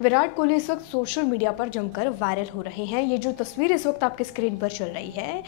विराट कोहली इस वक्त social media पर जमकर वायरल हो रहे हैं। ये जो तस्वीर इस वक्त आपके स्क्रीन पर चल रही है,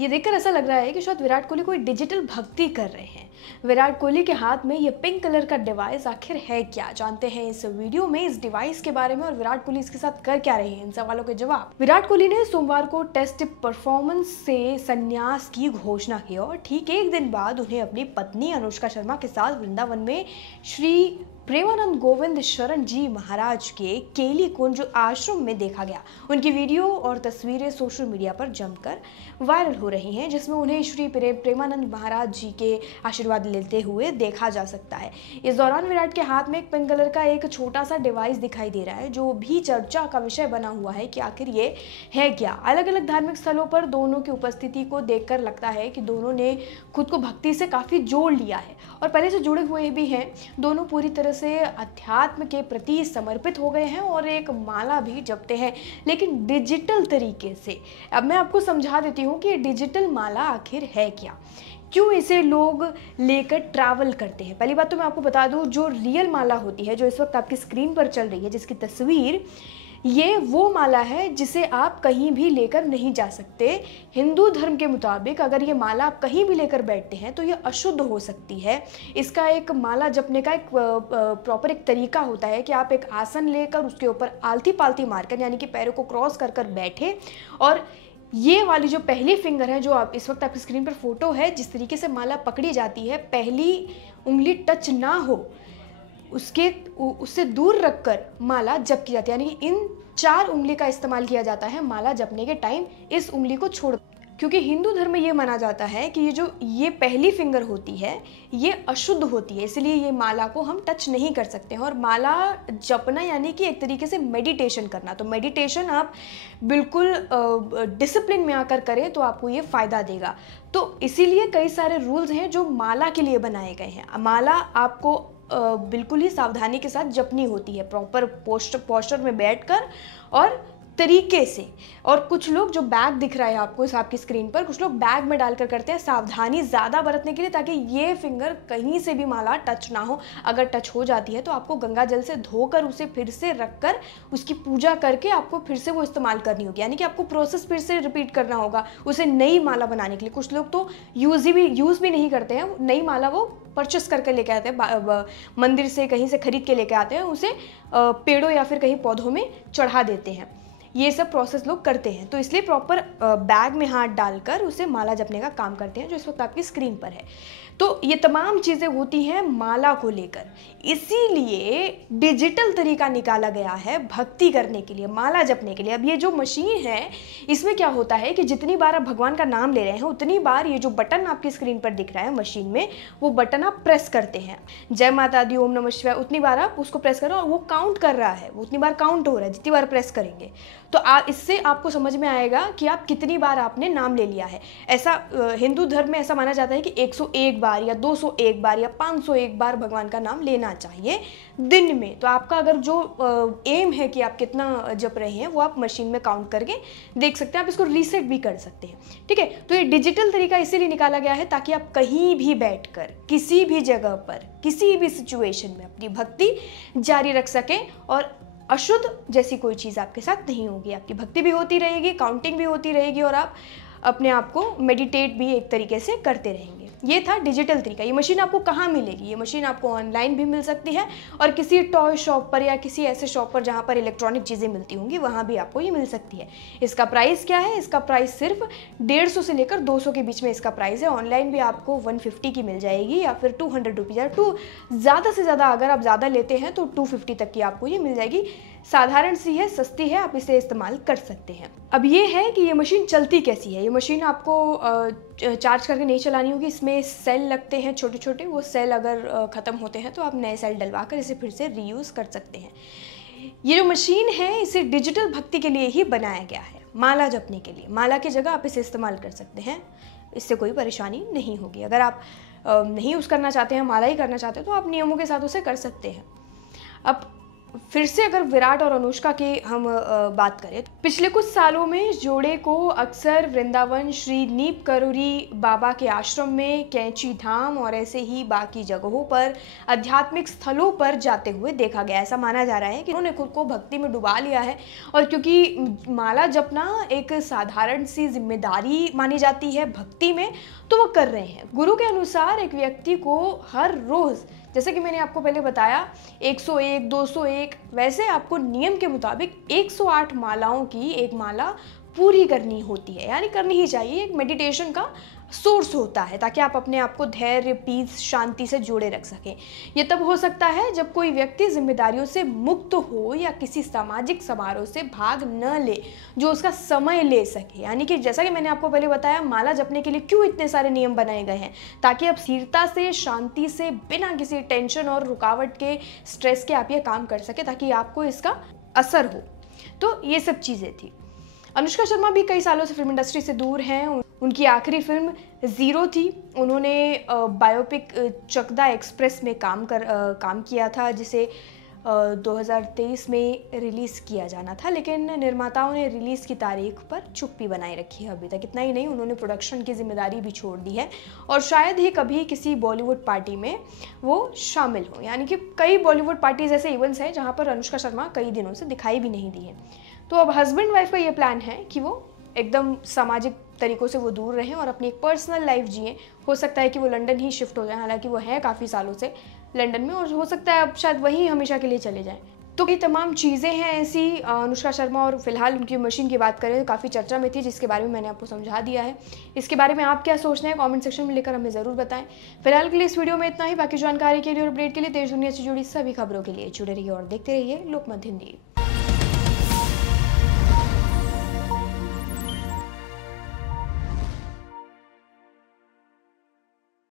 ये देखकर ऐसा लग रहा है कि शायद विराट कोहली कोई डिजिटल भक्ति कर रहे हैं। विराट कोहली के हाथ में ये पिंक कलर का डिवाइस आखिर है क्या, जानते हैं इस वीडियो में इस डिवाइस के बारे में और विराट कोहली इसके साथ कर क्या रहे हैं, इन सवालों के जवाब। विराट कोहली ने सोमवार को टेस्ट परफॉर्मेंस से संन्यास की घोषणा की और ठीक एक दिन बाद उन्हें अपनी पत्नी अनुष्का शर्मा के साथ वृंदावन में श्री प्रेमानंद गोविंद शरण जी महाराज के केली कुंज आश्रम में देखा गया। उनकी वीडियो और तस्वीरें सोशल मीडिया पर जमकर वायरल हो रही हैं, जिसमें उन्हें श्री प्रेमानंद महाराज जी के आशीर्वाद लेते हुए देखा जा सकता है। इस दौरान विराट के हाथ में एक पिंक कलर का एक छोटा सा डिवाइस दिखाई दे रहा है, जो भी चर्चा का विषय बना हुआ है कि आखिर ये है क्या। अलग अलग धार्मिक स्थलों पर दोनों की उपस्थिति को देखकर लगता है कि दोनों ने खुद को भक्ति से काफ़ी जोड़ लिया है और पहले से जुड़े हुए भी हैं। दोनों पूरी तरह से अध्यात्म के प्रति समर्पित हो गए हैं और एक माला भी जपते हैं, लेकिन डिजिटल तरीके से। अब मैं आपको समझा देती हूँ कि ये डिजिटल माला आखिर है क्या, क्यों इसे लोग लेकर ट्रैवल करते हैं। पहली बात तो मैं आपको बता दूं, जो रियल माला होती है, जो इस वक्त आपकी स्क्रीन पर चल रही है, जिसकी तस्वीर, ये वो माला है जिसे आप कहीं भी लेकर नहीं जा सकते। हिंदू धर्म के मुताबिक अगर ये माला आप कहीं भी लेकर बैठते हैं तो ये अशुद्ध हो सकती है। इसका एक माला जपने का एक प्रॉपर एक तरीका होता है कि आप एक आसन लेकर उसके ऊपर आलती पालती मारकर, यानी कि पैरों को क्रॉस कर कर बैठे, और ये वाली जो पहली फिंगर है, जो आप इस वक्त आपकी स्क्रीन पर फोटो है, जिस तरीके से माला पकड़ी जाती है, पहली उंगली टच ना हो उससे दूर रखकर माला जप की जाती है। यानी कि इन 4 उंगली का इस्तेमाल किया जाता है माला जपने के टाइम, इस उंगली को छोड़, क्योंकि हिंदू धर्म में ये माना जाता है कि ये पहली फिंगर होती है, ये अशुद्ध होती है, इसलिए ये माला को हम टच नहीं कर सकते हैं। और माला जपना यानी कि एक तरीके से मेडिटेशन करना। तो मेडिटेशन आप बिल्कुल डिसिप्लिन में आकर करें तो आपको ये फ़ायदा देगा। तो इसीलिए कई सारे रूल्स हैं जो माला के लिए बनाए गए हैं। माला आपको बिल्कुल ही सावधानी के साथ जपनी होती है, प्रॉपर पोस्चर में बैठकर और तरीके से। और कुछ लोग, जो बैग दिख रहा है आपको इस आपकी स्क्रीन पर, कुछ लोग बैग में डालकर करते हैं सावधानी ज़्यादा बरतने के लिए, ताकि ये फिंगर कहीं से भी माला टच ना हो। अगर टच हो जाती है तो आपको गंगा जल से धोकर उसे फिर से रखकर उसकी पूजा करके आपको फिर से वो इस्तेमाल करनी होगी। यानी कि आपको प्रोसेस फिर से रिपीट करना होगा उसे नई माला बनाने के लिए। कुछ लोग तो यूज़ भी नहीं करते हैं, नई माला वो परचेस करके लेके आते हैं, मंदिर से कहीं से खरीद के लेके आते हैं, उसे पेड़ों या फिर कहीं पौधों में चढ़ा देते हैं। ये सब प्रोसेस लोग करते हैं, तो इसलिए प्रॉपर बैग में हाथ डालकर उसे माला जपने का काम करते हैं, जो इस वक्त आपकी स्क्रीन पर है। तो ये तमाम चीज़ें होती हैं माला को लेकर, इसीलिए डिजिटल तरीका निकाला गया है भक्ति करने के लिए, माला जपने के लिए। अब ये जो मशीन है, इसमें क्या होता है कि जितनी बार आप भगवान का नाम ले रहे हैं, उतनी बार ये जो बटन आपकी स्क्रीन पर दिख रहा है मशीन में, वो बटन आप प्रेस करते हैं। जय माता दी, ओम नमः शिवाय, उतनी बार आप उसको प्रेस करो और वो काउंट कर रहा है, वो उतनी बार काउंट हो रहा है जितनी बार प्रेस करेंगे। तो इससे आपको समझ में आएगा कि आप कितनी बार आपने नाम ले लिया है। ऐसा हिंदू धर्म में ऐसा माना जाता है कि 101 बार या 201 बार या 501 बार भगवान का नाम लेना चाहिए दिन में। तो आपका अगर जो एम है कि आप कितना जप रहे हैं, वो आप मशीन में काउंट करके देख सकते हैं। आप इसको रीसेट भी कर सकते हैं, ठीक है। तो ये डिजिटल तरीका इसीलिए निकाला गया है ताकि आप कहीं भी बैठकर, किसी भी जगह पर, किसी भी सिचुएशन में अपनी भक्ति जारी रख सकें और अशुद्ध जैसी कोई चीज़ आपके साथ नहीं होगी। आपकी भक्ति भी होती रहेगी, काउंटिंग भी होती रहेगी और आप अपने आप को मेडिटेट भी एक तरीके से करते रहेंगे। ये था डिजिटल तरीका। ये मशीन आपको कहाँ मिलेगी? ये मशीन आपको ऑनलाइन भी मिल सकती है और किसी टॉय शॉप पर या किसी ऐसे शॉप पर जहाँ पर इलेक्ट्रॉनिक चीज़ें मिलती होंगी, वहाँ भी आपको ये मिल सकती है। इसका प्राइस क्या है? इसका प्राइस सिर्फ 150 से लेकर 200 के बीच में इसका प्राइस है। ऑनलाइन भी आपको 150 की मिल जाएगी या फिर 200 रुपीज़, या ज़्यादा से ज़्यादा अगर आप ज़्यादा लेते हैं तो 250 तक की आपको ये मिल जाएगी। साधारण सी है, सस्ती है, आप इसे इस्तेमाल कर सकते हैं। अब ये है कि ये मशीन चलती कैसी है। ये मशीन आपको चार्ज करके नहीं चलानी होगी। इसमें सेल लगते हैं छोटे छोटे, वो सेल अगर ख़त्म होते हैं तो आप नए सेल डलवा कर इसे फिर से रीयूज़ कर सकते हैं। ये जो मशीन है, इसे डिजिटल भक्ति के लिए ही बनाया गया है, माला जपने के लिए। माला की जगह आप इसे इस्तेमाल कर सकते हैं, इससे कोई परेशानी नहीं होगी। अगर आप नहीं यूज़ करना चाहते हैं, माला ही करना चाहते हैं, तो आप नियमों के साथ उसे कर सकते हैं। अब फिर से अगर विराट और अनुष्का की हम बात करें, पिछले कुछ सालों में इस जोड़े को अक्सर वृंदावन श्री नीप करोरी बाबा के आश्रम में, कैंची धाम और ऐसे ही बाकी जगहों पर, आध्यात्मिक स्थलों पर जाते हुए देखा गया। ऐसा माना जा रहा है कि उन्होंने खुद को भक्ति में डुबा लिया है, और क्योंकि माला जपना एक साधारण सी जिम्मेदारी मानी जाती है भक्ति में, तो वो कर रहे हैं। गुरु के अनुसार एक व्यक्ति को हर रोज़, जैसे कि मैंने आपको पहले बताया, 101, 201, वैसे आपको नियम के मुताबिक 108 मालाओं की एक माला पूरी करनी होती है, यानी करनी ही चाहिए। एक मेडिटेशन का सोर्स होता है ताकि आप अपने आप को धैर्य, पीस, शांति से जोड़े रख सकें। ये तब हो सकता है जब कोई व्यक्ति जिम्मेदारियों से मुक्त हो या किसी सामाजिक समारोह से भाग न ले जो उसका समय ले सके। यानी कि जैसा कि मैंने आपको पहले बताया, माला जपने के लिए क्यों इतने सारे नियम बनाए गए हैं, ताकि आप स्थिरता से, शांति से, बिना किसी टेंशन और रुकावट के, स्ट्रेस के आप ये काम कर सके, ताकि आपको इसका असर हो। तो ये सब चीज़ें थी। अनुष्का शर्मा भी कई सालों से फिल्म इंडस्ट्री से दूर हैं। उनकी आखिरी फिल्म ज़ीरो थी। उन्होंने बायोपिक चकदा एक्सप्रेस में काम किया था, जिसे 2023 में रिलीज़ किया जाना था, लेकिन निर्माताओं ने रिलीज़ की तारीख पर चुप्पी बनाए रखी है अभी तक। इतना ही नहीं, उन्होंने प्रोडक्शन की जिम्मेदारी भी छोड़ दी है और शायद ही कभी किसी बॉलीवुड पार्टी में वो शामिल हो। यानी कि कई बॉलीवुड पार्टीज ऐसे इवेंट्स हैं जहाँ पर अनुष्का शर्मा कई दिनों से दिखाई भी नहीं दी है। तो अब हस्बैंड वाइफ का ये प्लान है कि वो एकदम सामाजिक तरीक़ों से वो दूर रहें और अपनी एक पर्सनल लाइफ जिएं। हो सकता है कि वो लंदन ही शिफ्ट हो जाए, हालांकि वो है काफ़ी सालों से लंदन में, और हो सकता है अब शायद वहीं हमेशा के लिए चले जाएं। तो ये तमाम चीज़ें हैं ऐसी अनुष्का शर्मा, और फिलहाल उनकी मशीन की बात करें तो काफ़ी चर्चा में थी, जिसके बारे में मैंने आपको समझा दिया है। इसके बारे में आप क्या सोचते हैं कमेंट सेक्शन में लेकर हमें ज़रूर बताएं। फिलहाल के लिए इस वीडियो में इतना ही। बाकी जानकारी के लिए और अपडेट के लिए देश दुनिया से जुड़ी सभी खबरों के लिए जुड़े रहिए और देखते रहिए लोकमत हिंदी।